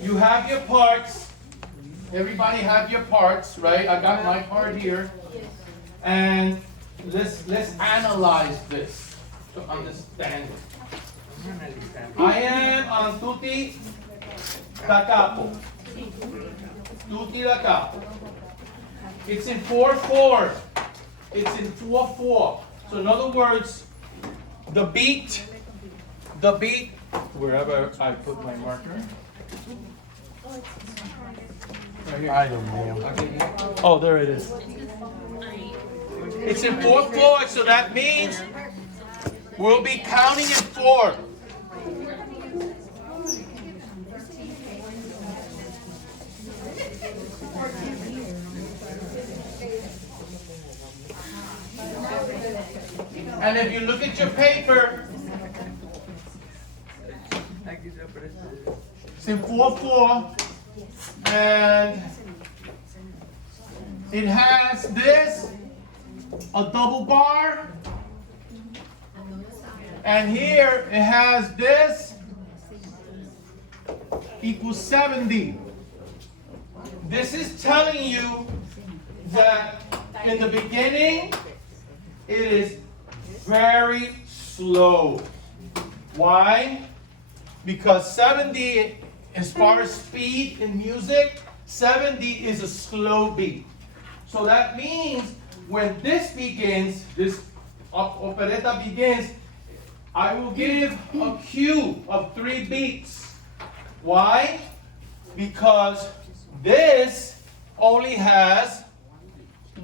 You have your parts. Everybody have your parts, right? I got my part here. And let's analyze this to understand it. I am on tutti da capo. Tutti da capo. It's in 4/4. It's in 4/4. So in other words, the beat, wherever I put my marker. Right here. I don't know. Oh, there it is. It's in 4/4, so that means we'll be counting in 4. And if you look at your paper, it's in 4/4, and it has this, a double bar, and here it has this equals 70. This is telling you that in the beginning it is very slow. Why? Because 70, as far as speed in music, 70 is a slow beat. So that means when this begins, this operetta begins, I will give a cue of 3 beats. Why? Because this only has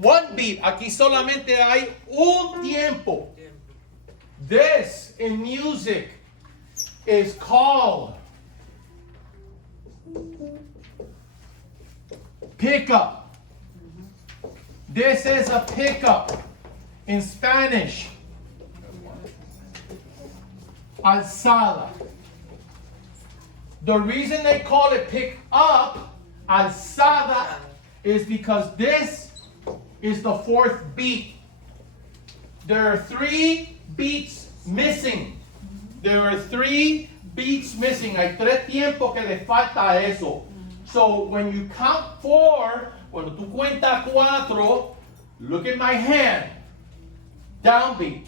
1 beat. Aquí solamente hay un tiempo. This in music is called pickup. This is a pickup in Spanish. Alzada. The reason they call it pick up, alzada, is because this is the 4th beat. There are 3 beats missing. There are 3 beats missing. Hay 3 tiempos que le falta a eso. So when you count 4, cuando tú cuentas 4, look at my hand. Downbeat.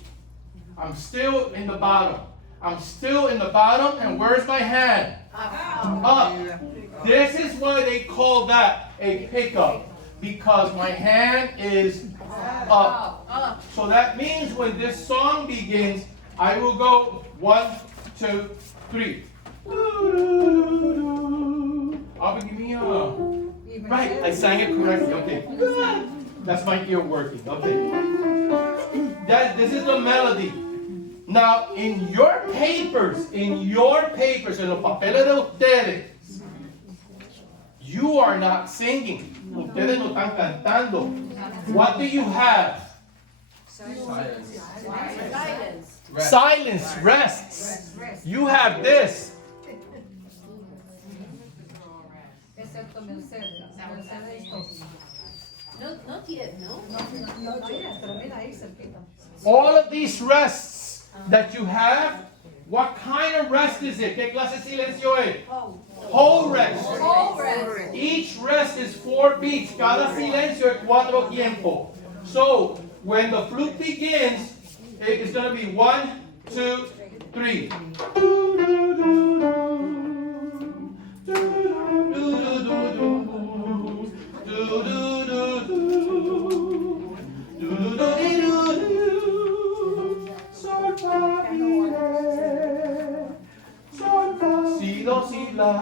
I'm still in the bottom. I'm still in the bottom, and where's my hand? Up. This is why they call that a pickup, because my hand is up. So that means when this song begins, I will go 1, 2, 3. Give me a... Right, I sang it correctly. Okay. That's my ear working. Okay. This is the melody. Now, in your papers, en los papeles de ustedes, you are not singing. Ustedes no están cantando. What do you have? Silence. Silence, rests. You have this. Excepto Mercedes. Not yet, no? All of these rests that you have, what kind of rest is it? ¿Qué clase de silencio es? Whole rest. Whole rest. Each rest is 4 beats. Cada silencio es 4 tiempos. So when the flute begins, it's going to be 1, 2, 3. Si, do, si, la,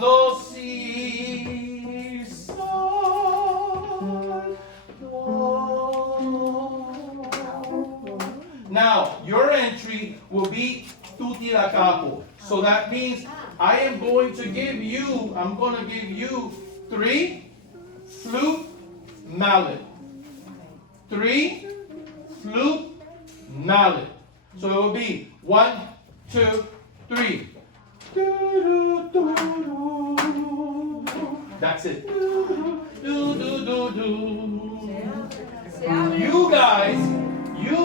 do, si, sol, do. Now, your entry will be tutti da capo. So that means I am going to give you, 3 flute, mallet. 3 flute, mallet. So it will be 1, 2, 3. That's it. You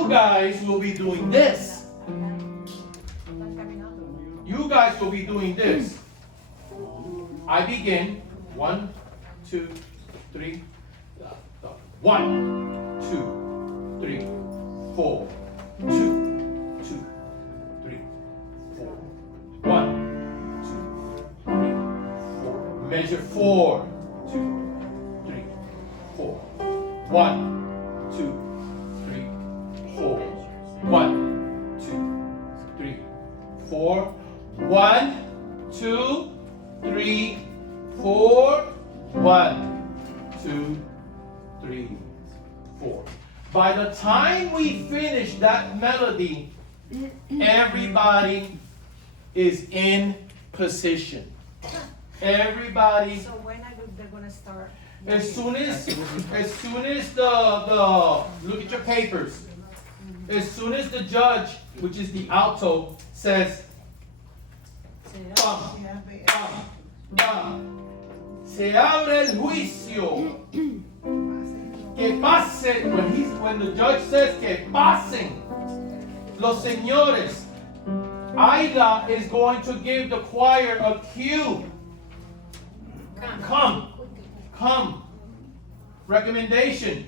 guys will be doing this. You guys will be doing this. I begin. 1, 2, 3. 1, 2, 3, 4. 2, 2, 3, 4. 1, 2, 3, 4. Measure 4. 2, 3, 4. 1, 2, 3, 4. 1, 2, 3, 4. 1, 2, 3, 4. 1, 2, 3, 4. By the time we finish that melody, everybody is in position. Everybody. So when are they gonna start? As soon as the look at your papers. As soon as the judge, which is the alto, says bam, bam, bam, se abre el juicio. Que pase, when the judge says que pasen los señores, Aida is going to give the choir a cue. Come. Recommendation.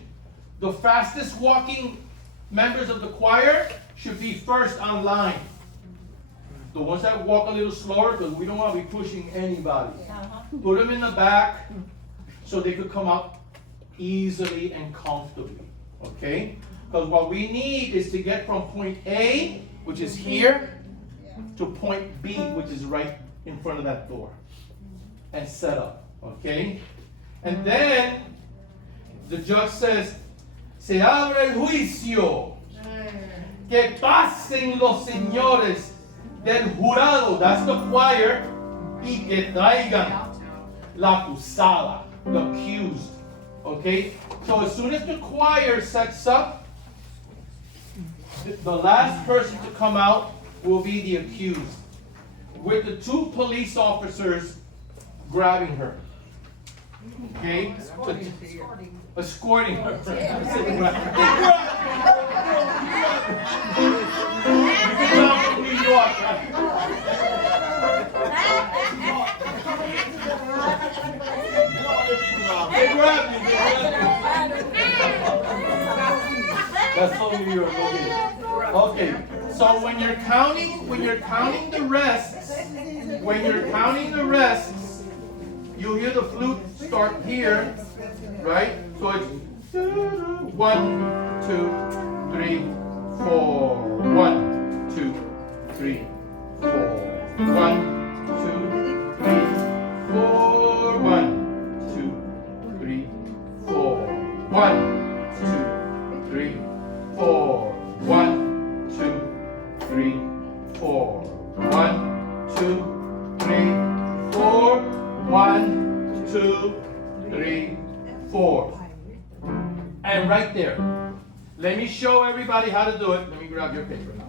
The fastest walking members of the choir should be first on line. The ones that walk a little slower, because we don't want to be pushing anybody. Put them in the back so they could come up easily and comfortably. Okay? Because what we need is to get from point A, which is here, to point B, which is right in front of that door. And set up. Okay? And then the judge says, se abre el juicio. Que pasen los señores del jurado. That's the choir. Y que traigan la acusada, the accused. Okay? So as soon as the choir sets up, the last person to come out will be the accused, with the 2 police officers grabbing her. Okay? Escorting her. New York, They grabbed me. That's so New York. Okay. So when you're counting the rests, you hear the flute start here, right? So it's 1, 2, 3, 4. 1, 2, 3, 4. 1, 2, 3, 4. 1, 2, 3, 4. 1, 2, 3, 4. 1, 2, 3, 4. 1, 2, 3, 4. 1, 2, 3, 4. And right there. Let me show everybody how to do it. Let me grab your paper now.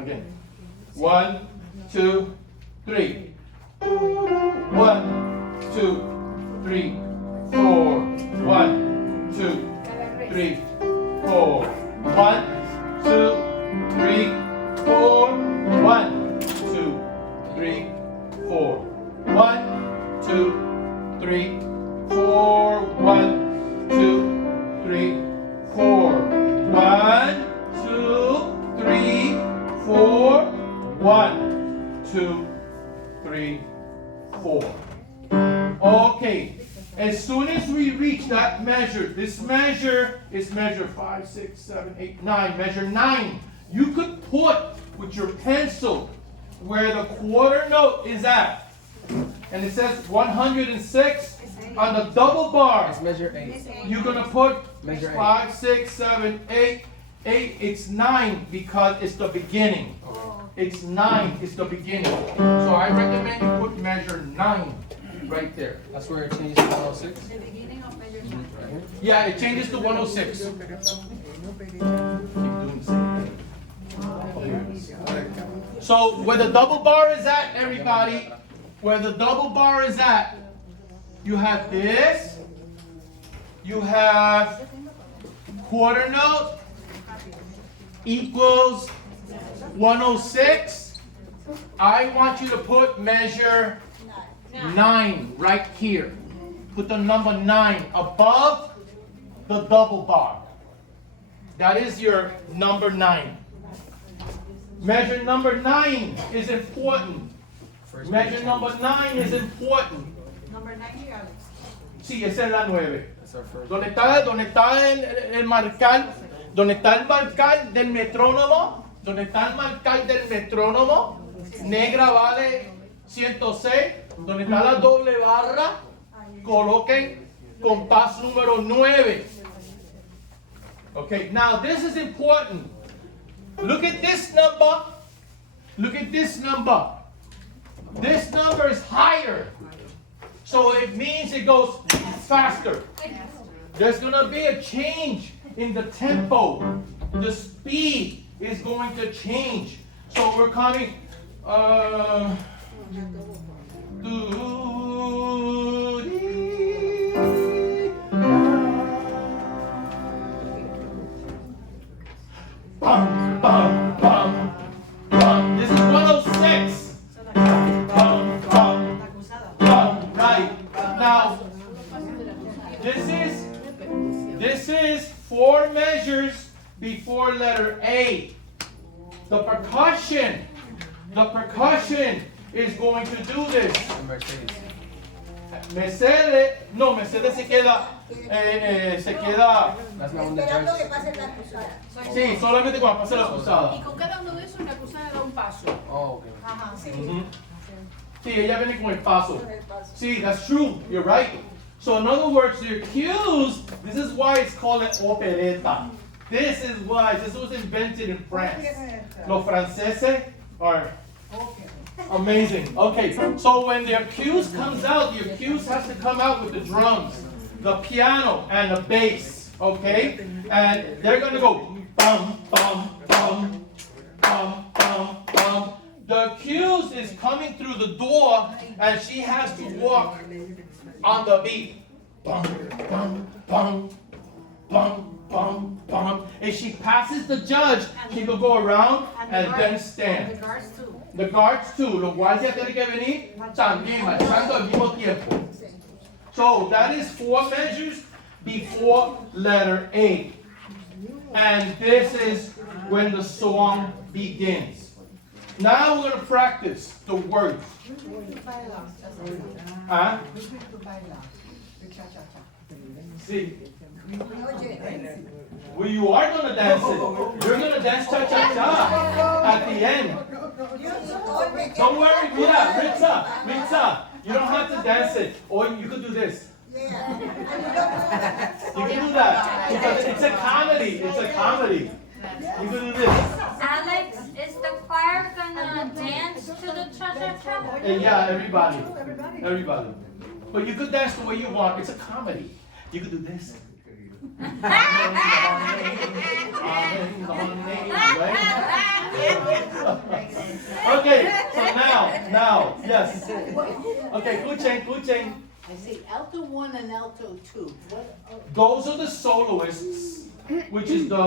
Again. 1, 2, 3. 1, 2, 3, 4. 1, 2, 3, 4. 1, 2, 3, 4. 1, 2, 3, 4. 1, 2, 3, 4. 1, 2, 3, 4. 1, 2, 3, 4. 1, 2, 3, 4. Okay. As soon as we reach that measure, this measure is measure 5, 6, 7, 8, 9. Measure 9. You could put with your pencil where the quarter note is at. And it says 106 on the double bar. It's measure 8. You're going to put Measure 5, 6, 7, 8. 8, it's 9 because it's the beginning. It's 9, it's the beginning. So I recommend you put measure 9 right there. That's where it changes to 106. The beginning of measure 9. Yeah, it changes to 106. Keep doing the same thing. So where the double bar is at, everybody, where the double bar is at, you have this, you have quarter note equals 106, I want you to put measure 9 right here. Put the number 9 above the double bar. That is your number 9. Measure number 9 is important. Measure number 9 is important. Number 9 here, Alex. Sí, esa es la 9. That's our first. ¿Dónde está el marcar? ¿Dónde está el marcar del metrónomo? ¿Dónde está el marcar del metrónomo? Negra vale 106. ¿Dónde está la doble barra? Coloquen compás número 9. Okay, now this is important. Look at this number. Look at this number. This number is higher. So it means it goes faster. There's going to be a change in the tempo. The speed is going to change. So we're coming. Bum, bum, bum, bum. This is 106. Bum, bum, bum, bum. Right. Now, this is 4 measures before letter A. The percussion is going to do this. Mercedes se queda, That's my one that Esperando que judge. pase la acusada. sí, solamente cuando pase la Y acusada. con cada uno de esos la acusada da un paso. Oh, okay. Ajá, sí. Ujú. Sí, ella viene con el paso. Con el paso. See, that's true. You're right. So in other words, the accused, this is why it's called an operetta. This is why. This was invented in France. Los franceses are amazing. Okay, so when the accused comes out, the accused has to come out with the drums, the piano, and the bass. Okay? And they're gonna go bum, bum, bum, bum, bum, bum. The accused is coming through the door, and she has to walk on the beat. Bum, bum, bum, bum, bum, bum. If she passes the judge, she will go around and then stand. The guards too. The guards too. Los guardias tienen que venir también marchando al mismo tiempo. So that is 4 measures before letter A. And this is when the song begins. Now we're going to practice the words. Huh? See, well, you are going to dance it. You're going to dance cha-cha-cha at the end. Don't worry, Rita, you don't have to dance it. Or you could do this. You can do that. Because it's a comedy. It's a comedy. You can do this. Alex, is the choir gonna dance to the cha-cha-cha? And yeah, everybody. Everybody. But you could dance the way you want. It's a comedy. You could do this. Okay, so now, yes. Okay, escuchen. I see alto 1 and alto 2. Those are the soloists, which is the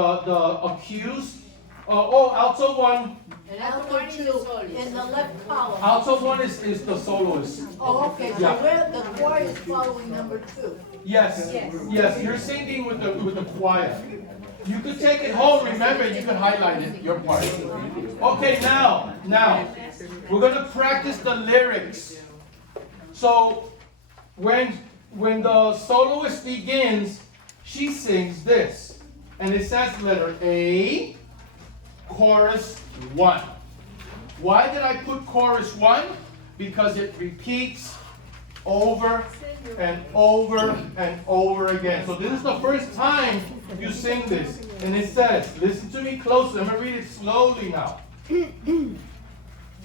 accused. Alto 1. And alto 2 in the left column. Alto 1 is the soloist. Oh, okay, so Yeah. where the choir is following number 2. Yes, you're singing with the choir. You could take it home, remember, you can highlight it, your part. Okay, now, we're gonna practice the lyrics. So, when the soloist begins, she sings this. And it says letter A, chorus 1. Why did I put chorus 1? Because it repeats over and over and over again. So this is the first time you sing this. And it says, listen to me closely. I'm going to read it slowly now.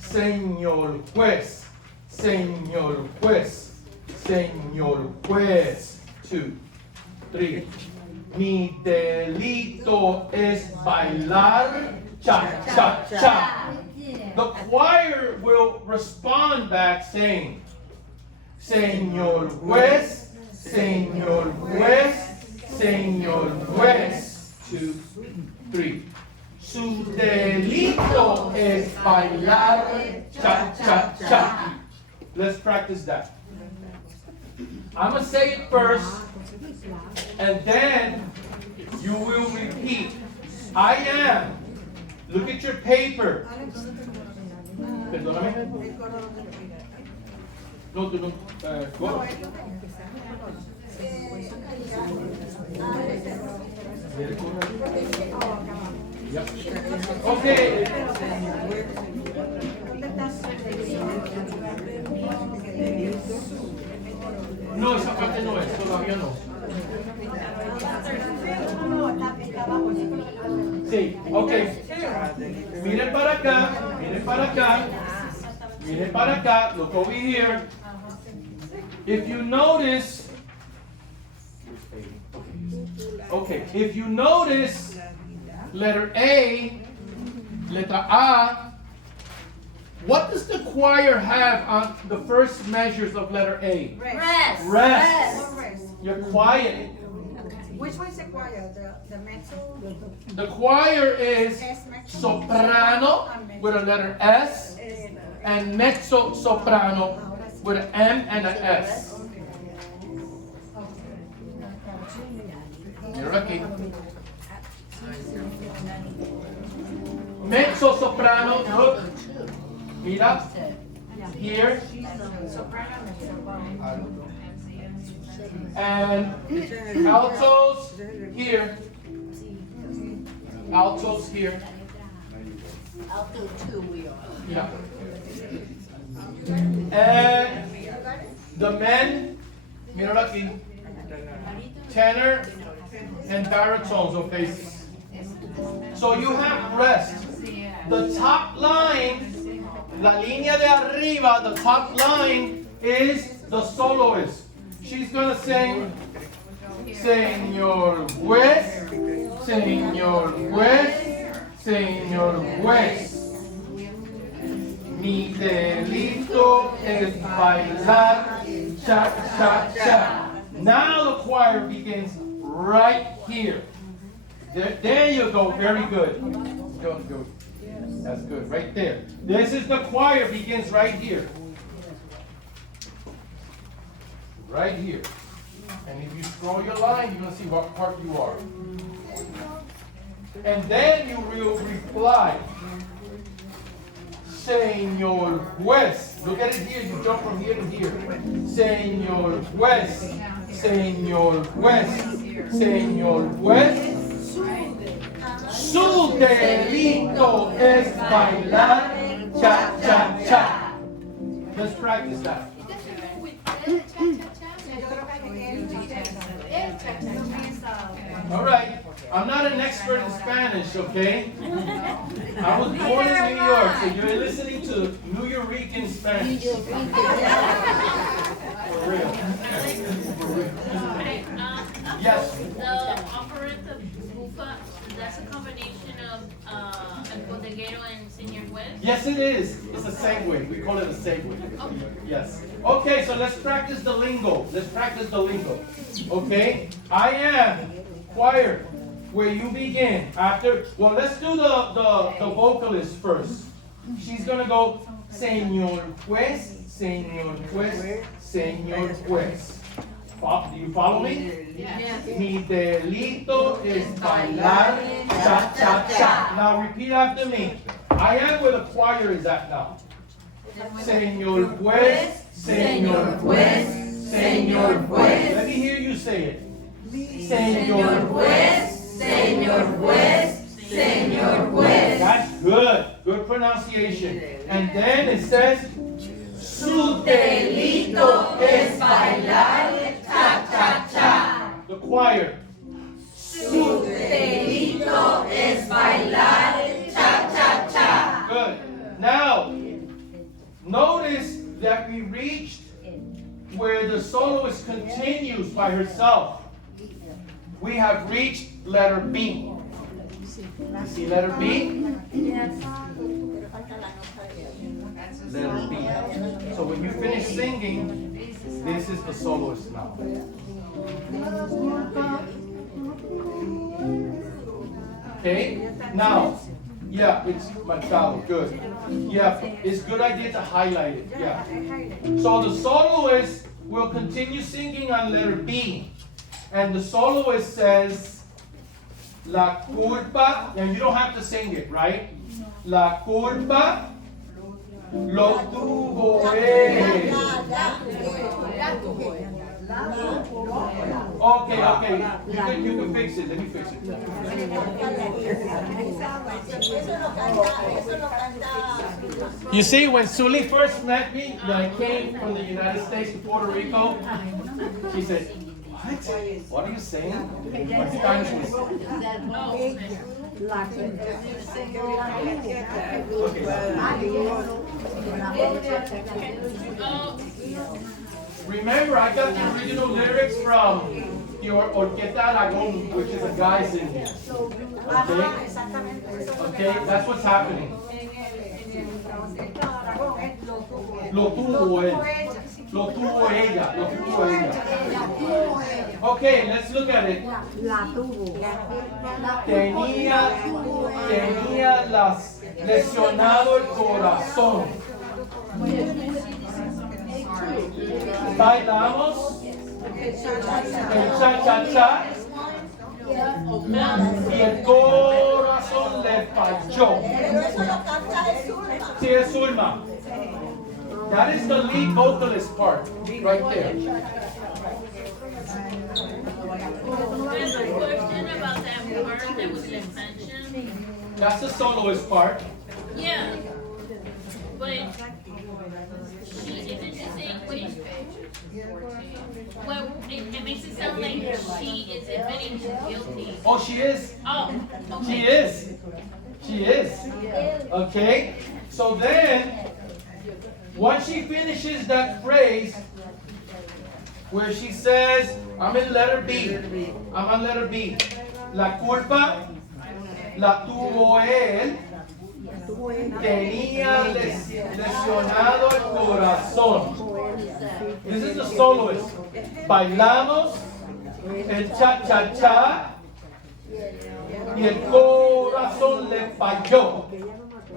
Señor Juez, Señor Juez, Señor Juez. 2, 3. Mi delito es bailar cha-cha-cha. The choir will respond back saying, Señor Juez, Señor Juez, Señor Juez. 2, 3. Su delito es bailar cha-cha-cha. Let's practice that. I'm going to say it first, and then you will repeat. I am. Look at your paper. Perdóname. No, tú no. Go. Yep. Okay. No, esa parte no es, todavía no. Sí, ok. Miren para acá, miren para acá, miren para acá, look over here. If you notice, okay, if you notice, letter A, letra A, what does the choir have on the first measures of letter A? Rest. Rest. You're quiet. Which one is the choir? The mezzo? The choir is soprano with a letter S and mezzo soprano with an M and an S. You're lucky. Mezzo soprano, look. Mira. Here. And altos here. Altos here. Alto 2 we are. Yeah. And the men, mira aquí, tenor and baritones or basses. So you have rest. The top line, la línea de arriba, the top line is the soloist. She's gonna sing, Señor Juez, Señor Juez, Señor Juez. Mi delito es bailar cha cha cha. Now the choir begins right here. There you go, very good. Good. That's good, right there. This is the choir begins right here. Right here. And if you scroll your line, you're going to see what part you are. And then you will reply, Señor Juez. Look at it here, you jump from here to here. Señor Juez, Señor Juez, Señor Juez. Su delito es bailar cha cha cha. Let's practice that. All right, I'm not an expert in Spanish, okay? I was born in New York, so you're listening to New Yorican Spanish. For real. Yes. The Operetta Buffa, that's a combination of El Bodeguero and Señor Juez? Yes, it is. It's a segue. We call it a segue. Yes. Okay, so let's practice the lingo. Let's practice the lingo. Okay? I am choir, where you begin. Well, let's do the vocalist first. She's going to go, Señor Juez, Señor Juez, Señor Juez. Do you follow me? Yes. Mi delito es bailar cha cha cha. Now repeat after me. I am where the choir is at now. Señor Juez, Señor Juez, Señor Juez. Let me hear you say it. Señor Juez, Señor Juez, Señor Juez. That's good. Good pronunciation. And then it says, Su delito es bailar cha cha cha. The choir. Su delito es bailar cha cha cha. Good. Now, notice that we reached where the soloist continues by herself. We have reached letter B. You see letter B? Yes. Letter B. So when you finish singing, this is the soloist now. Okay? Now, Yeah, it's manchado. Good. Yeah, it's good idea to highlight it. Yeah. So the soloist will continue singing on letter B. And the soloist says, La culpa, and you don't have to sing it, right? La culpa lo tuvo él. Okay. You can fix it. Let me fix it. You see, when Sully first met me, when I came from the United States to Puerto Rico, she said, what? What are you saying? My Spanish was... Remember, I got the original lyrics from the Operetta, which is a guy singing. Okay, that's what's happening. Lo tuvo él. Lo tuvo ella. Lo tuvo ella. Okay, let's look at it. Tenía lesionado el corazón. Bailamos el cha-cha-cha y el corazón le falló. Sí, es Zulma. That is the lead vocalist part, right there. There's a question about that part that was just mentioned. That's the soloist part. Yeah. But she isn't she saying which? Well, it makes it sound like she is admitting she's guilty. Oh, she is. Oh, okay. She is. She is. Okay? So then, once she finishes that phrase, where she says, I'm in letter B. I'm on letter B. La culpa la tuvo él. Tenía lesionado el corazón. This is the soloist. Bailamos el cha-cha-cha y el corazón le falló.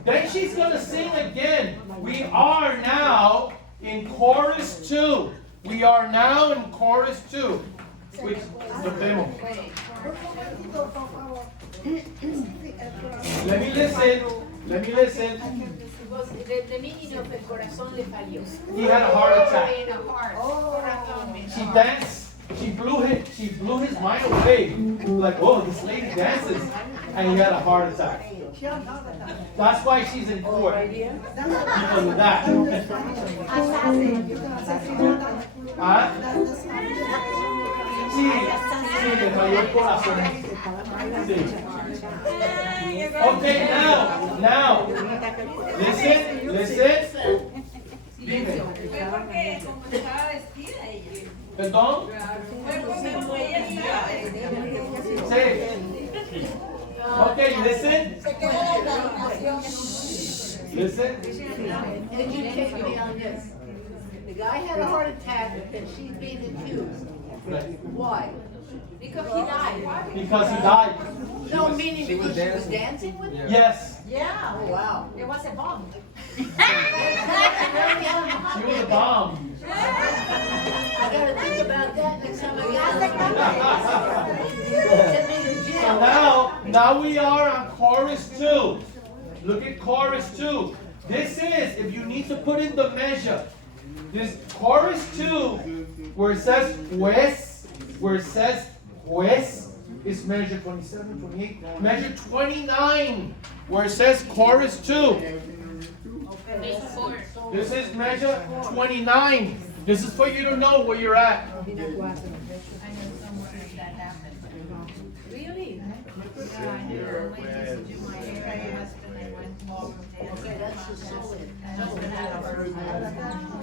Then she's going to sing again. We are now in chorus 2. We are now in chorus 2. Which the demo. Let me listen. Let me listen. The meaning of el corazón le falló. He had a heart attack. In a heart. She danced. She blew his mind away. Like, oh, this lady dances, and he had a heart attack. That's why she's in court. Because of that. ¿Ah? Sí, le falló el corazón. Sí. Okay, now, listen. Dime. Perdón. Sí. Okay, listen. Listen. Educate me on this. The guy had a heart attack and she's being accused. Why? Because he died. Because he died. No, meaning because she was dancing with him? Yes. Yeah. Oh, wow. It was a bomb. She was a bomb. I gotta think about that next time I get So now we are on chorus 2. Look at chorus 2. This is, if you need to put in the measure, this chorus 2, where it says juez, is measure 27, 28, measure 29, where it says chorus 2. This is measure 29. This is for you to know where you're at. Really? Okay, that's the solid.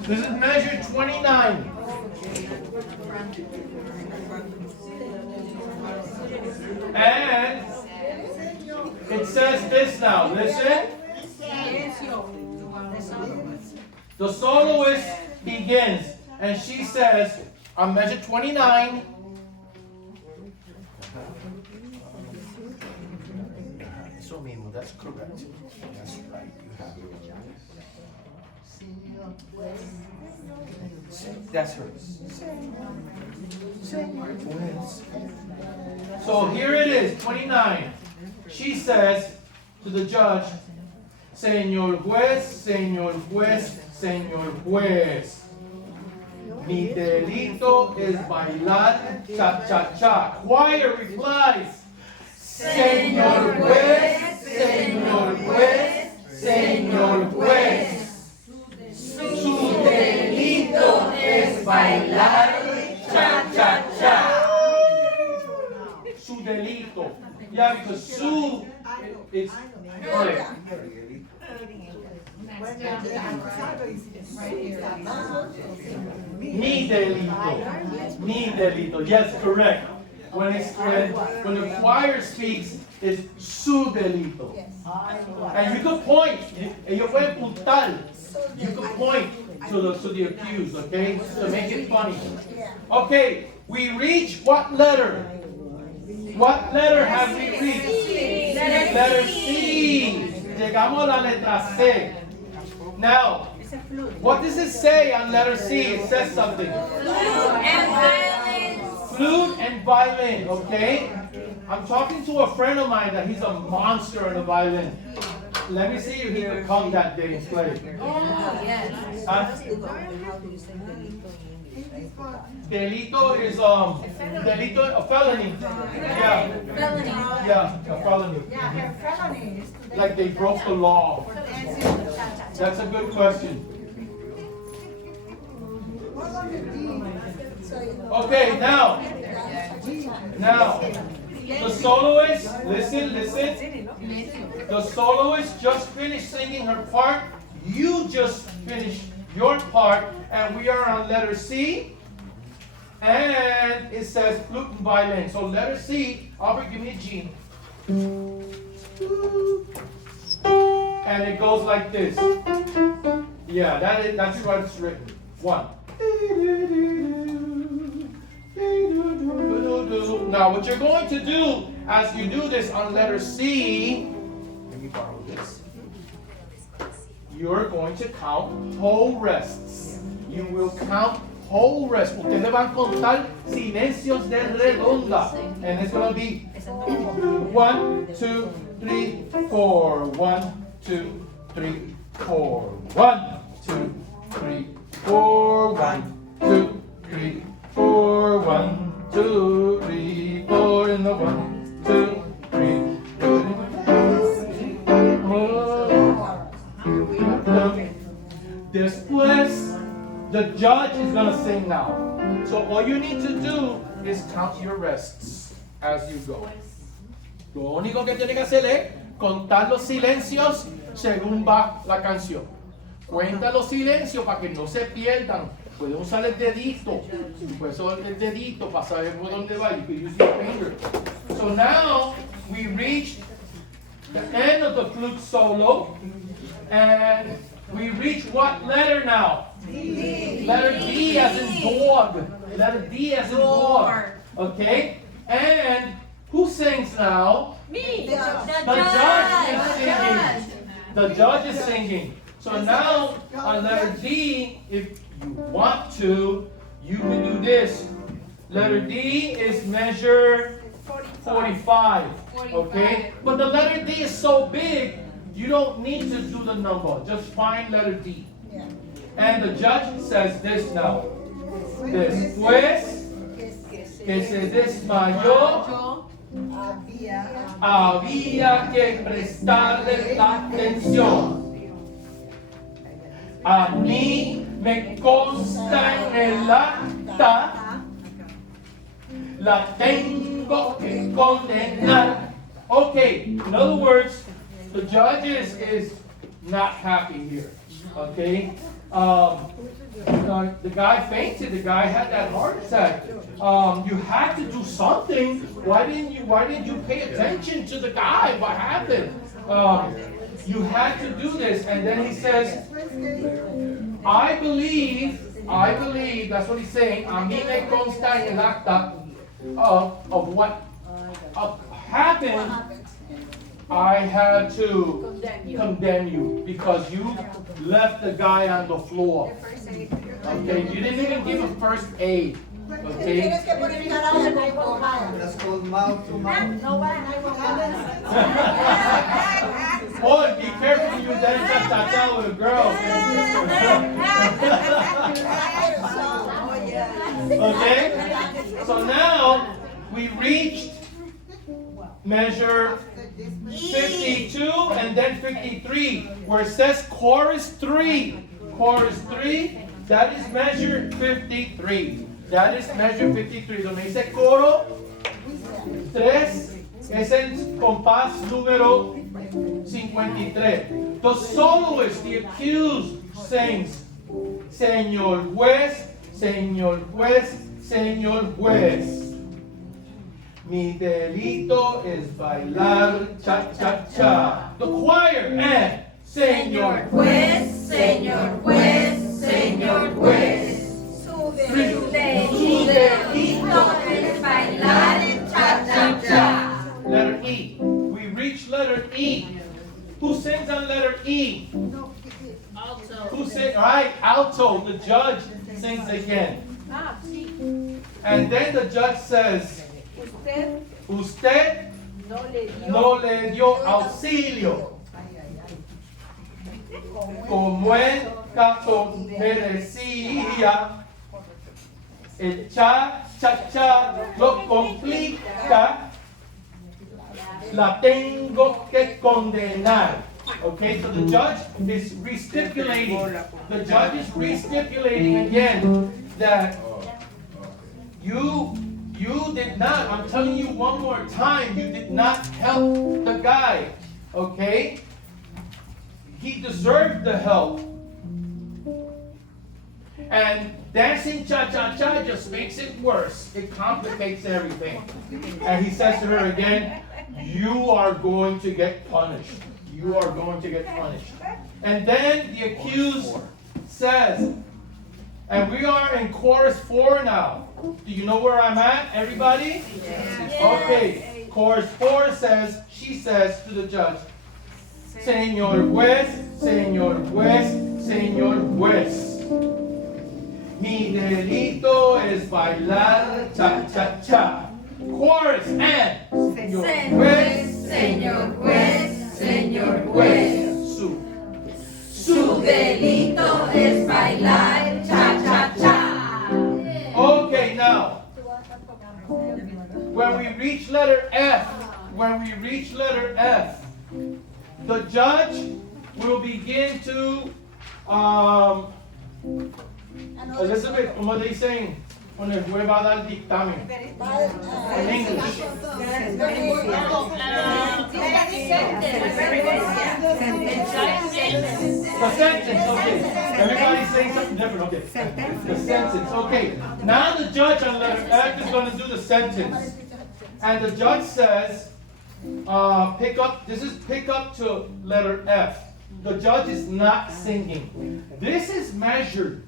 This is measure 29. And it says this now. Listen. The soloist begins, and she says, on measure 29, eso mismo, that's correct. That's right. You have it. That's her. Señor Juez. So here it is, 29. She says to the judge, Señor Juez, Señor Juez, Señor Juez. Mi delito es bailar cha-cha-cha. Choir replies, Señor Juez, Señor Juez, Señor Juez. Su delito es bailar cha-cha-cha. Su delito. Yeah, because su is correct. Mi delito. Mi delito. Yes, correct. When the choir speaks, it's su delito. And you could point. Ellos pueden puntar. You could point to the accused, okay? To make it funny. Okay, we reach what letter? What letter have we reached? Letter C. Llegamos a la letra C. Now, what does it say on letter C? It says something. Flute and violin, okay? I'm talking to a friend of mine that he's a monster on the violin. Let me see if he could come that day and play. Oh, yes. Delito is delito, a felony. Yeah. Felony. Yeah, a felony. Yeah, her felony is today. Like they broke the law. That's a good question. Okay, now, the soloist, listen. The soloist just finished singing her part. You just finished your part, and we are on letter C. And it says flute and violin. So letter C, Albert, give me a G. And it goes like this. Yeah, that's what it's written. 1. Now what you're going to do as you do this on letter C, let me borrow this. You're going to count whole rests. You will count whole rests. Ustedes van a contar silencios de redonda. And it's going to be 1, 2, 3, 4. 1, 2, 3, 4. 1, 2, 3, 4. 1, 2, 3, 4. 1, 2, 3, 4. And the 1, 2, 3, 4. Después, the judge is going to sing now. So all you need to do is count your rests as you go. Lo único que tiene que hacer es contar los silencios según va la canción. Cuenta los silencios para que no se pierdan. Puede usar el dedito. Puede usar el dedito para saber por dónde va. You can use your finger. So now we reached the end of the flute solo. And we reach what letter now? D. Letter D as in dog. Letter D as in dog. Okay? And who sings now? Me. The judge is singing. The judge is singing. So now on letter D, if you want to, you can do this. Letter D is measure 45. Okay? But the letter D is so big, you don't need to do the number. Just find letter D. And the judge says this now. Después que se desmayó, había que prestarle atención. A mí me consta en el acta, la tengo que condenar. Okay, in other words, the judge is not happy here. Okay? The guy fainted. The guy had that heart attack. You had to do something. Why didn't you pay attention to the guy? What happened? You had to do this. And then he says, I believe, that's what he's saying. A mí me consta en el acta of what happened I had to condemn you because you left the guy on the floor. Okay, you didn't even give him first aid. Okay. Tienes que poner cara de mojada. That's called mouth to mouth. No van a mojada. Boy, be careful when you dance cha-cha-cha with a girl. Okay? So now we reached measure 52 and then 53, where it says chorus 3. Chorus 3, that is measure 53. That is measure 53. Donde dice coro 3 es el compás número 53. The soloist, the accused, sings, Señor juez, Señor juez, Señor juez. Mi delito es bailar cha-cha-cha. The choir and Señor Juez, Señor Juez, Señor Juez. Su delito es bailar cha-cha-cha. Letter E. We reach letter E. Who sings on letter E? Also. Who sings? All right, alto. The judge sings again. And then the judge says, Usted no le dio auxilio. Como el caso merecía. El cha-cha-cha lo complica. La tengo que condenar. Okay, so the judge is restipulating. The judge is restipulating again that you did not, I'm telling you one more time, you did not help the guy. Okay? He deserved the help. And dancing cha-cha-cha just makes it worse. It complicates everything. And he says to her again, you are going to get punished. You are going to get punished. And then the accused says, and we are in chorus 4 now. Do you know where I'm at, everybody? Okay. Chorus 4 says, she says to the judge, Señor juez, Señor juez, Señor juez. Mi delito es bailar cha-cha-cha. Chorus and Señor juez, Señor Juez, Señor Juez. Su delito es bailar cha-cha-cha. Okay, now, when we reach letter F, the judge will begin to, Elizabeth, ¿cómo dicen? Cuando el juez va a dar dictamen. En English. The sentence, okay. Everybody's saying something different, okay. The sentence, okay. Now the judge on letter F is going to do the sentence. And the judge says, pick up to letter F. The judge is not singing. This is measured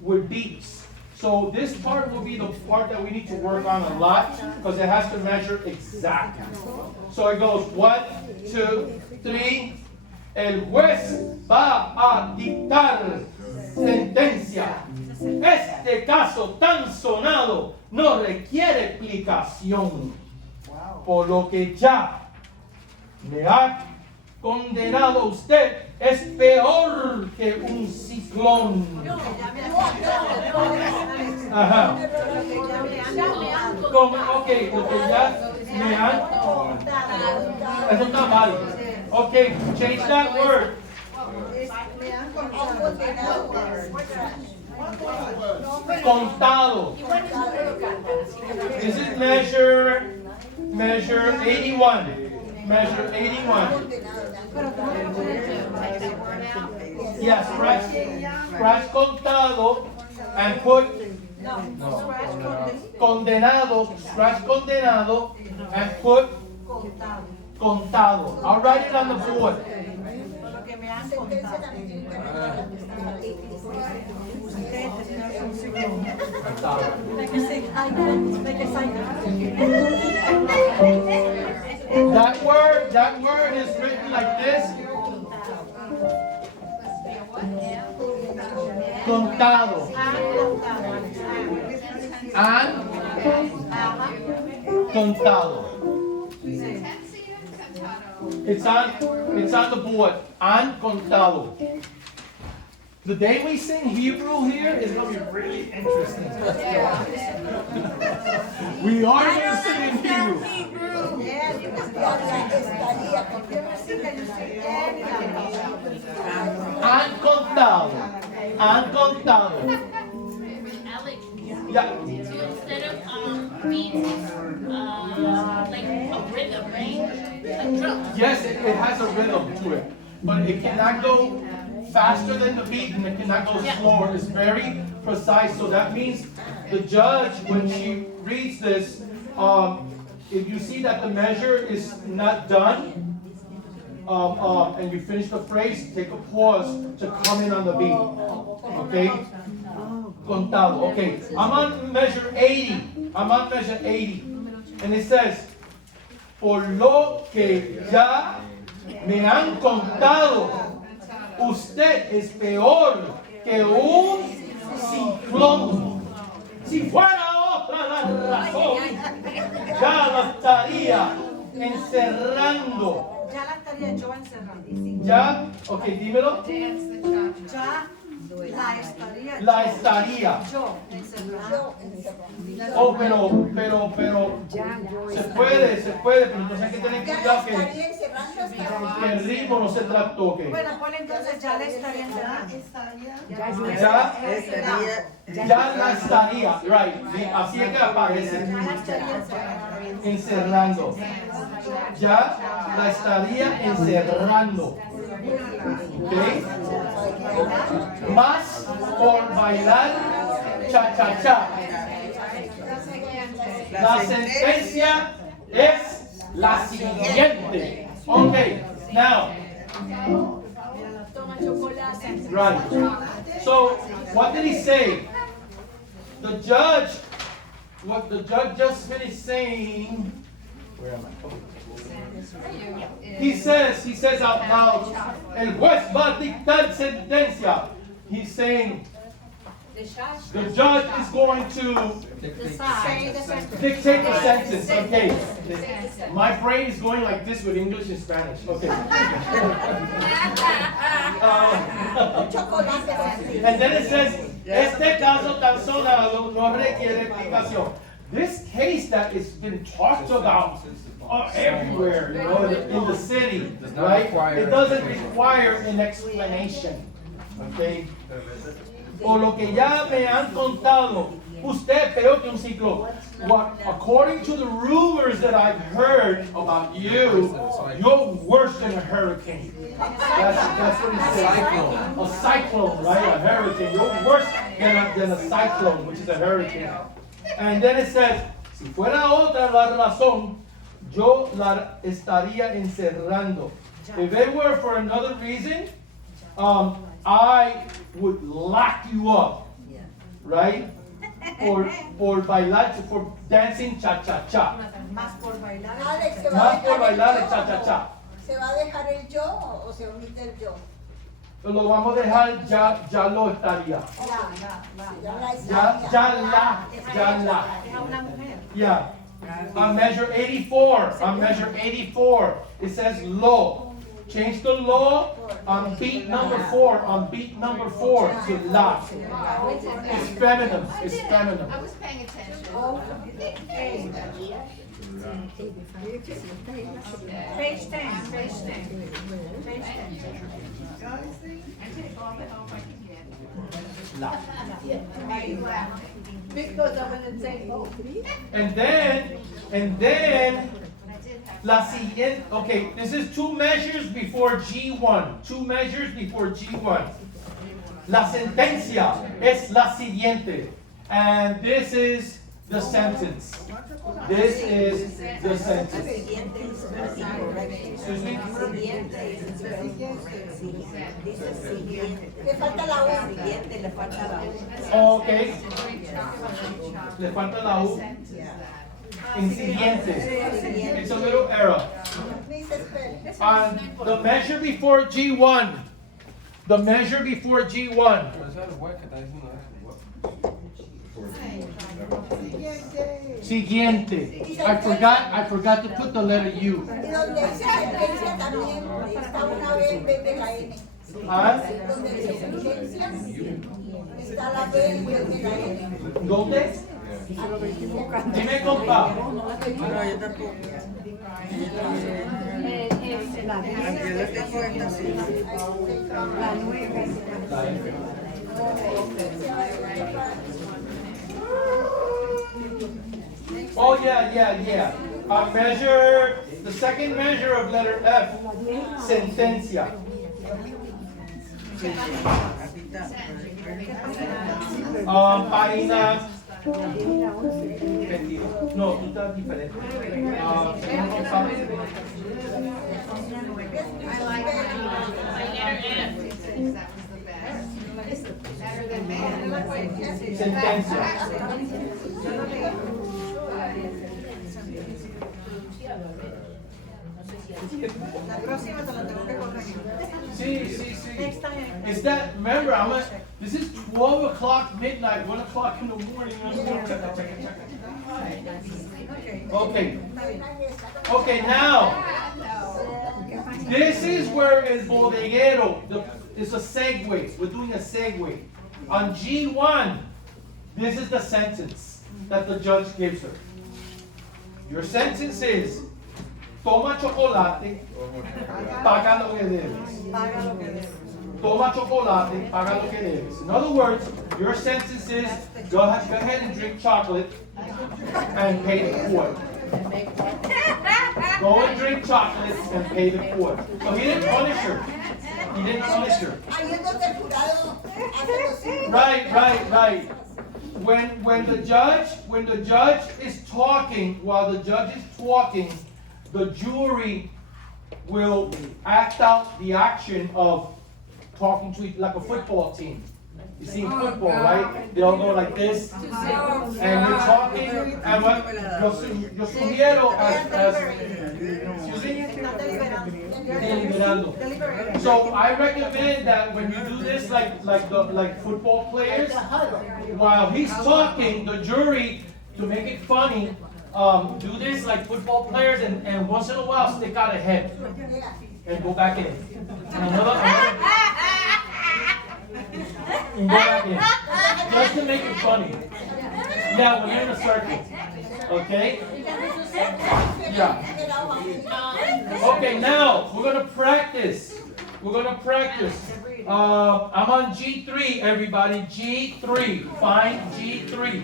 with beats. So this part will be the part that we need to work on a lot because it has to measure exactly. So it goes 1, 2, 3. El juez va a dictar sentencia. Este caso tan sonado no requiere explicación, por lo que ya me ha condenado usted es peor que un ciclón. Ajá. Ok, lo que ya me han... Eso está mal. Ok, change that word. Contado. This is measure 81. Measure 81. Yeah, scratch contado and put condenado, scratch condenado and put contado. I'll write it on the board. That word contado. Han contado. It's on the board. Han contado. The day we sing Hebrew here is going to be really interesting. We are going to sing in Hebrew. Han contado. Han contado. Alex, Yeah. instead of beats, like a rhythm, right? A drum. Yes, it has a rhythm to it, but it cannot go faster than the beat and it cannot go slower. It's very precise. So that means the judge, when she reads this, if you see that the measure is not done, and you finish the phrase, take a pause to come in on the beat. Okay? Contado. Okay. I'm on measure 80. I'm on measure 80. And it says, por lo que ya me han contado, usted es peor que un ciclón. Si fuera otra la razón, ya la estaría encerrando. Ya la estaría yo encerrando. ¿Ya? Ok, dímelo. Ya La estaría. yo encerrando. Oh, pero, se puede, pero entonces hay que tener cuidado que el ritmo no se trastoque. Bueno, ponle entonces ya la estaría encerrando. Ya la estaría, right, así es que aparece. Ya la estaría Encerrando. encerrando. Ya la estaría encerrando. ¿Ok? Más por bailar cha-cha-cha. La sentencia es la siguiente. Okay, now. Right. So, what did he say? The judge, what the judge just finished saying. Where am I? He says out loud, el juez va a dictar sentencia. He's saying, the judge is going to dictate the sentence. Okay. My brain is going like this with English and Spanish. Okay. And then it says, este caso tan sonado no requiere explicación. This case that has been talked about everywhere, in the city, right? It doesn't require an explanation. Okay. O lo que ya me han contado, usted peor que un ciclón. What, according to the rumors that I've heard about you, you're worse than a hurricane. That's what he said. A cyclone, right? A hurricane. You're worse than a cyclone, which is a hurricane. And then it says, si fuera otra la razón, yo la estaría encerrando. If it were for another reason, I would lock you up, right? For bailar, for dancing cha-cha-cha. Más por bailar. Más por bailar el cha-cha-cha. ¿Se va a dejar el yo o se omite el yo? Lo vamos a dejar, ya lo estaría. Ya la. Yeah. On measure 84, it says lo. Change the law on beat number 4, to la. It's feminine. I was paying attention. Page 10. I take all the help I can get. La. Why are you laughing? Because I'm in the same boat. And then, la siguiente, okay, this is 2 measures before G1. La sentencia es la siguiente. And this is the sentence. Excuse me? Le falta la U. Okay. Le falta la U. En siguiente. It's a little error. On the measure before G1, The measure before G1. Pues era el Juez que está diciendo eso. Siguiente. I forgot to put the letter U. Y donde dice sentencia también está una B en vez de la N. ¿Ah? Donde dice sentencia está la B en vez de la N. ¿Dónde? Dime, compa. No, yo tampoco. Aunque yo tengo esta sí. La 9. Oh, yeah. The second measure of letter F, sentencia. Aquí está. Página 22. No, tú estás diferente. Señor González. Sentencia. La próxima te la tengo que corregir. Sí. Is that, remember, this is 12 o'clock midnight, 1 o'clock in the morning. Okay, now, this is where el bodeguero, it's a segue. We're doing a segue. On G1, this is the sentence that the judge gives her. Your sentence is, toma chocolate, paga lo que debes. Paga lo que debes. Toma chocolate, paga lo que debes. In other words, your sentence is, go ahead and drink chocolate and pay the quarter. Go and drink chocolate and pay the quarter. So he didn't punish her. He didn't punish her. Ahí es donde el jurado hace los signos. Right. When the judge is talking, while the judge is talking, the jury will act out the action of talking to each, like a football team. You see in football, right? They all go like this, and they're talking, and what, yo sugiero excuse me? Deliberando. So I recommend that when you do this, like football players, while he's talking, the jury, to make it funny, do this like football players, and once in a while stick out a head and go back in. And another and go back in, just to make it funny. Yeah, when you're in a circle, okay? Yeah. Okay, now we're gonna practice. I'm on G3, everybody. G3. Find G3.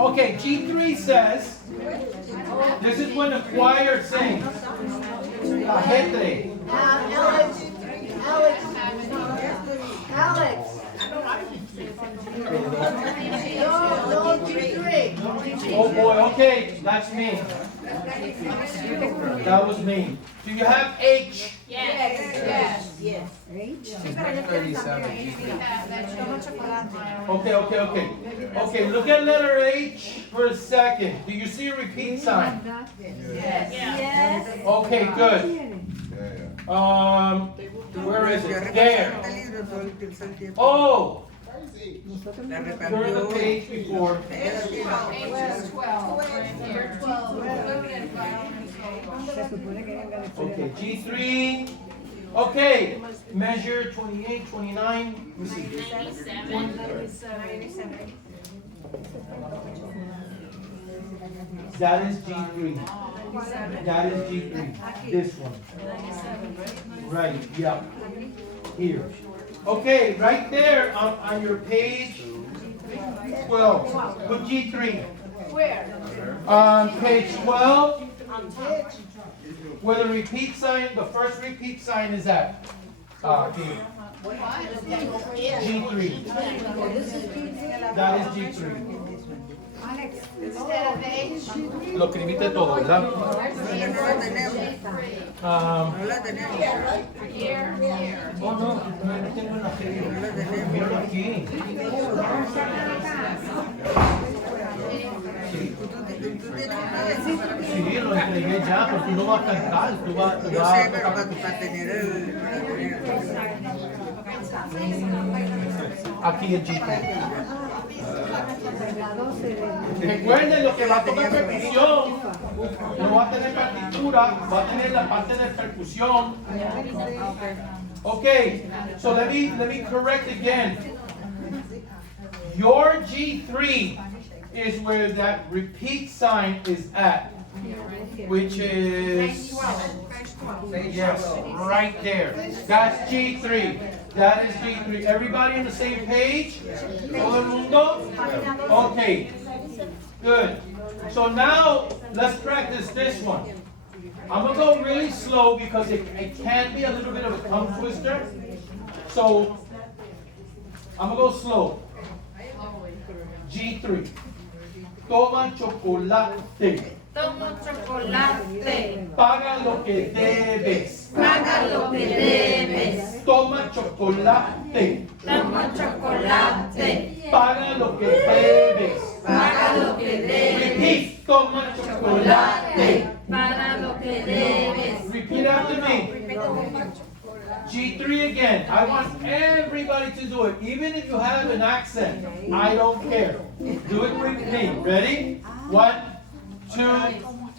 Okay, G3 says, this is when the choir sings. La gente. Alex. No, G3. Oh boy, okay, that's me. That was me. Do you have H? Yes. It's verse 37. Okay, look at letter H for a second. Do you see a repeat sign? Yes. Okay, good. Where is it? There. Oh! Turn the page before. Okay, G3. Okay, measure 28, 29. Let me see. 97. That is G3. That is G3. This one. Right, yeah. Here. Okay, right there on your page 12. Put G3. Where? On page 12, where the repeat sign, the first repeat sign is at. Here. G3. That is G3. Lo escribiste todo, ¿verdad? Oh no, no tengo la míralo aquí. Sí. Sí, lo entregué ya, pero tú no vas a cantar, tú vas Yo sé, pero para tener el... aquí el G3. Recuerden lo que va a tomar percusión, no va a tener partitura, va a tener la parte de percusión. Okay, so let me correct again. Your G3 is where that repeat sign is at, which is, yes, right there. That's G3. That is G3. Everybody on the same page? Todo el mundo? Okay, good. So now, let's practice this one. I'm gonna go really slow because it can be a little bit of a tongue twister. So, I'm gonna go slow. G3. Toma chocolate. Toma chocolate. Paga lo que debes. Paga lo que debes. Toma chocolate. Toma chocolate. Paga lo que debes. Paga lo que debes. Repeat. Toma chocolate. Paga lo que debes. Repeat after me. G3 again. I want everybody to do it. Even if you have an accent, I don't care. Do it with me. Ready? 1, 2,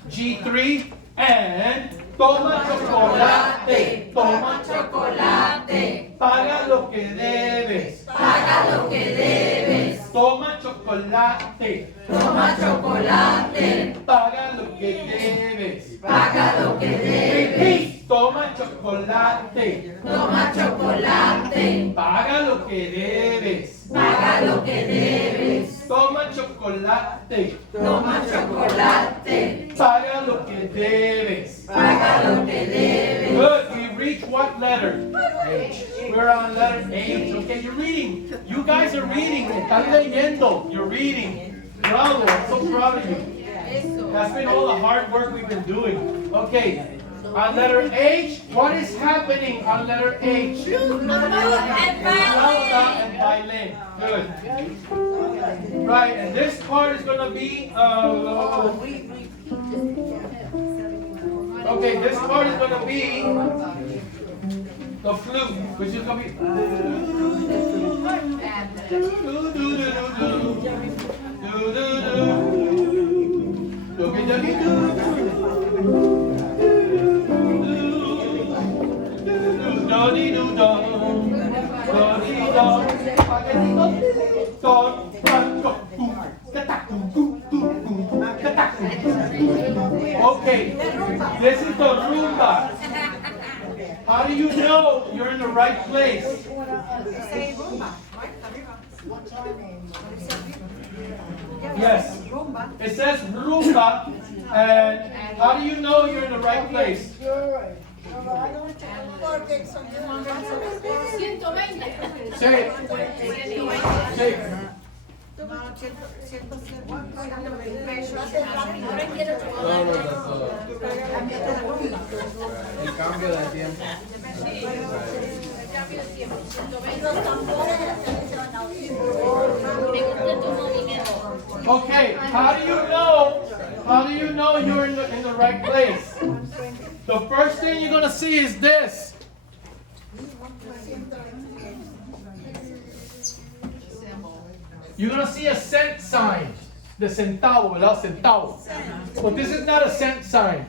G3, and toma chocolate. Toma Chocolate. Paga lo que debes. Paga lo que debes. Toma chocolate. Toma chocolate. Paga lo que debes. Paga lo que debes. Repeat. Toma chocolate. Toma chocolate. Paga lo que debes. Paga lo que debes. Toma chocolate. Toma chocolate. Paga lo que debes. Paga lo que debes. Good. We reach what letter? H. We're on letter H. Okay, you're reading. You guys are reading. Están leyendo. You're reading. Bravo. I'm so proud of you. That's been all the hard work we've been doing. Okay. On letter H, what is happening on letter H? And Flauta and violin. Good. Right, and this part is going to be, okay, this part is going to be the flute, which is going to be. Okay, this is the rumba. How do you know you're in the right place? Yes, it says rumba, and how do you know you're in the right place? Say it. Say it. El cambio de tiempo. Okay, how do you know you're in the right place? The first thing you're gonna see is this. You're gonna see a cent sign. The centavo, ¿verdad? Centavo. But this is not a cent sign.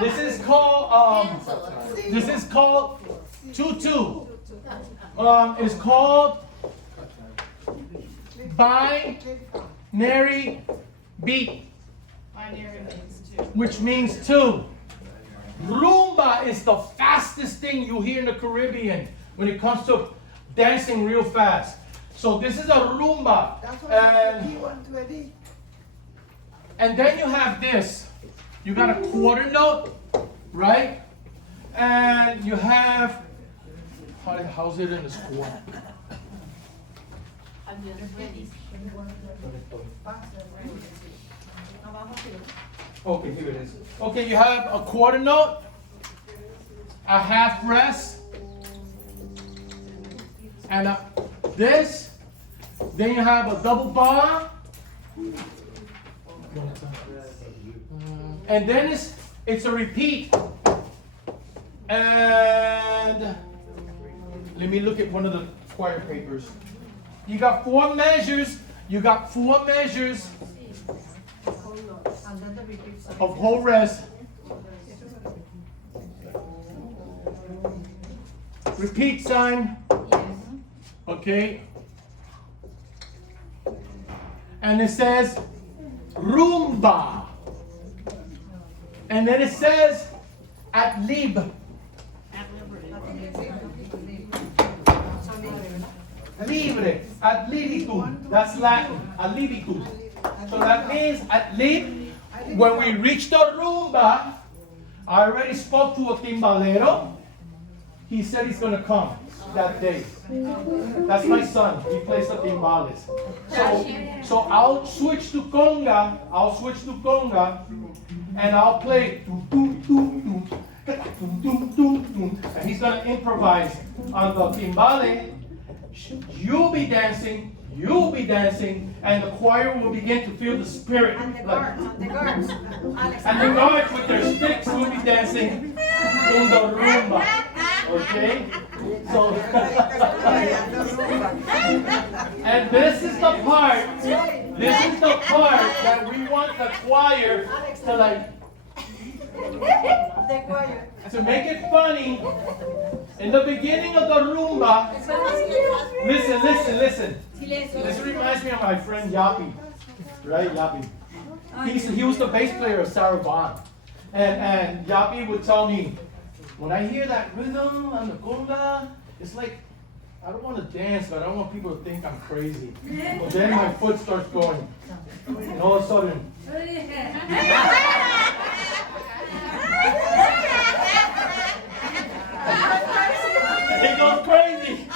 This is called tutu. It's called binary beat, which means two. Rumba is the fastest thing you hear in the Caribbean when it comes to dancing real fast. So this is a rumba. And then you have this. You got a quarter note, right? And you have, how's it in the score? Okay, here it is. Okay, you have a quarter note, a half rest, and this. Then you have a double bar. And then it's a repeat. And let me look at one of the choir papers. You got 4 measures. You got 4 measures of whole rest. Repeat sign. Okay. And it says rumba. And then it says ad lib. Libre, ad libitum. That's Latin, ad libitum. So that means ad lib. When we reach the rumba, I already spoke to a timbalero. He said he's going to come that day. That's my son. He plays the timbales. So I'll switch to conga. And I'll play. And he's going to improvise on the timbale. You'll be dancing, and the choir will begin to feel the spirit. And the guards. Alex. And the guards with their sticks will be dancing in the rumba. Okay? So, and this is the part that we want the choir to like, The choir. to make it funny. In the beginning of the rumba, listen. This reminds me of my friend Yapi, right? Yapi. He was the bass player of Saravan. And Yapi would tell me, when I hear that rhythm on the conga, it's like, I don't want to dance, but I don't want people to think I'm crazy. But then my foot starts going. And all of a sudden, he goes crazy.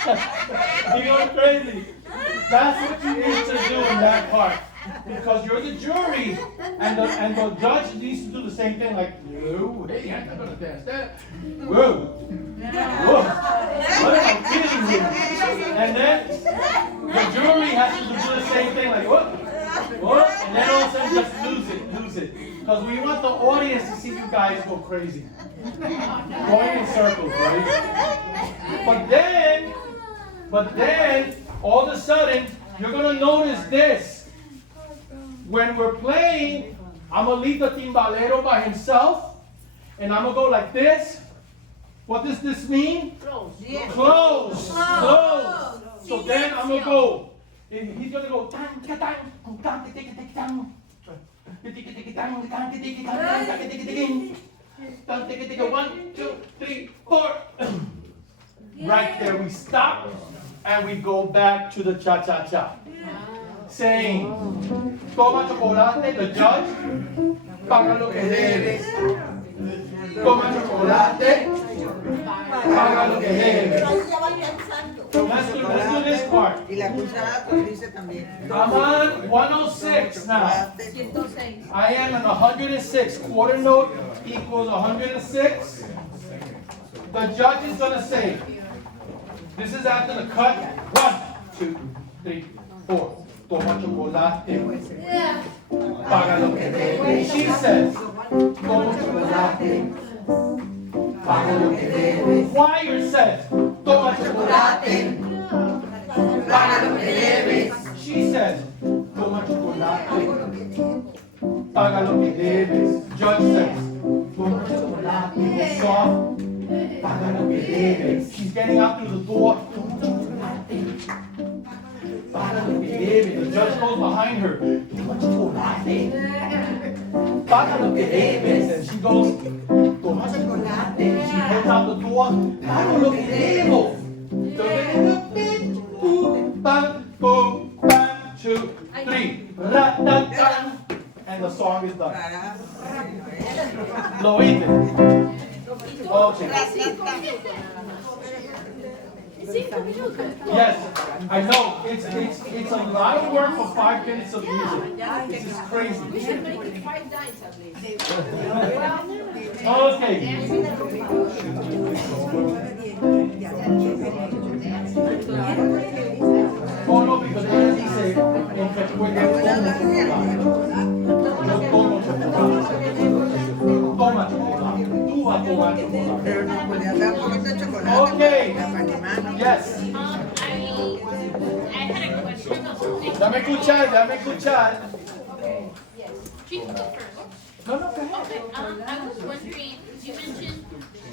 That's what you need to do in that part. Because you're the jury, and the judge needs to do the same thing, like, no, hey, I'm not gonna dance that. Whoa. What am I kidding you? And then the jury has to do the same thing, like, what? And then all of a sudden just lose it. Because we want the audience to see you guys go crazy. Going in circles, right? But then, all of a sudden, you're gonna notice this. When we're playing, I'm going to leave the timbalero by himself, and I'm going to go like this. What does this mean? Close. So then I'm going to go, and he's going to go, one, two, three, four. Right there we stop, and we go back to the cha-cha-cha. Saying, toma chocolate, the judge, paga lo que debes. Toma chocolate, paga lo que debes. So let's do this part. Y la cuchara pues dice también. I'm on 106 now. I am on 106. Quarter note equals 106. The judge is going to say, this is after the cut. 1, 2, 3, 4. Toma chocolate. Paga lo que debes. She says, toma chocolate. Paga lo que debes. Choir says, toma chocolate. Paga lo que debes. She says, toma chocolate. Paga lo que debes. Judge says, toma chocolate. Soft. Paga lo que debes. She's getting out through the door. Toma chocolate. Paga lo que debes. The judge goes behind her. Toma chocolate. Paga lo que debes. And she goes, toma chocolate. She heads out the door. Paga lo que debo. Bam, boom, bam, 2, 3. Ra-ta-tan. And the song is done. Lo oíste. Okay. Yes, I know. It's a lot of work for 5 minutes of music. This is crazy. We should make it 5 times at least. Oh no, because ella dice en que puede chocolate. Tú vas a tomar chocolate. Pero nos podía dar un poquito de chocolate Okay. para animarnos. Yes. I had a question of. Dame escuchar. She can go first. No, okay. Okay, I was wondering, you mentioned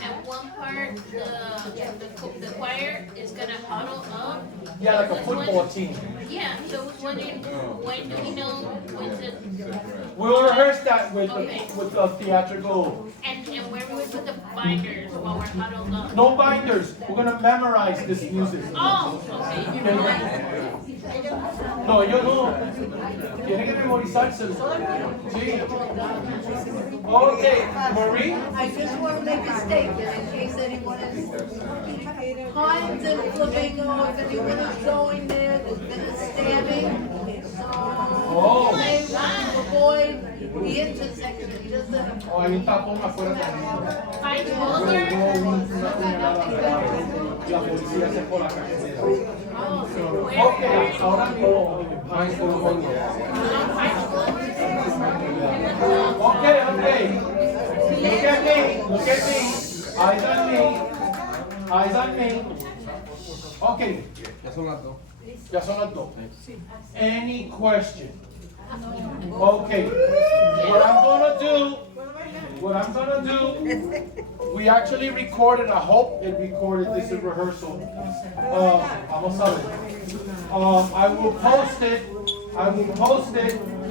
at one part the choir is gonna huddle up. Yeah, like a Was football wondering- team. Yeah, so I was wondering, when do we know when to, We'll rehearse that with Okay. the theatrical. and where we would put the binders while we're huddled up? No binders. We're gonna memorize this music. Oh, okay. No, ellos no. Tienen que memorizárselo. Sí. Okay, Marie. I just want to make a statement in case anyone is, Hines and Flamingo, if anyone is going there, there's been a stabbing. Oh. So they want to avoid the intersection, just the. Oh, hay un tapón afuera. High Luego schooler? una puñalada y la policía se fue a la carretera. Ok, ahora mismo. High school fondo. Okay. Look at me. Eyes on me. Okay, Ya son las 2. ya son las dos. Any question? Okay. What I'm gonna do, we actually recorded, I hope it recorded, this is rehearsal. Vamos a ver. I will post it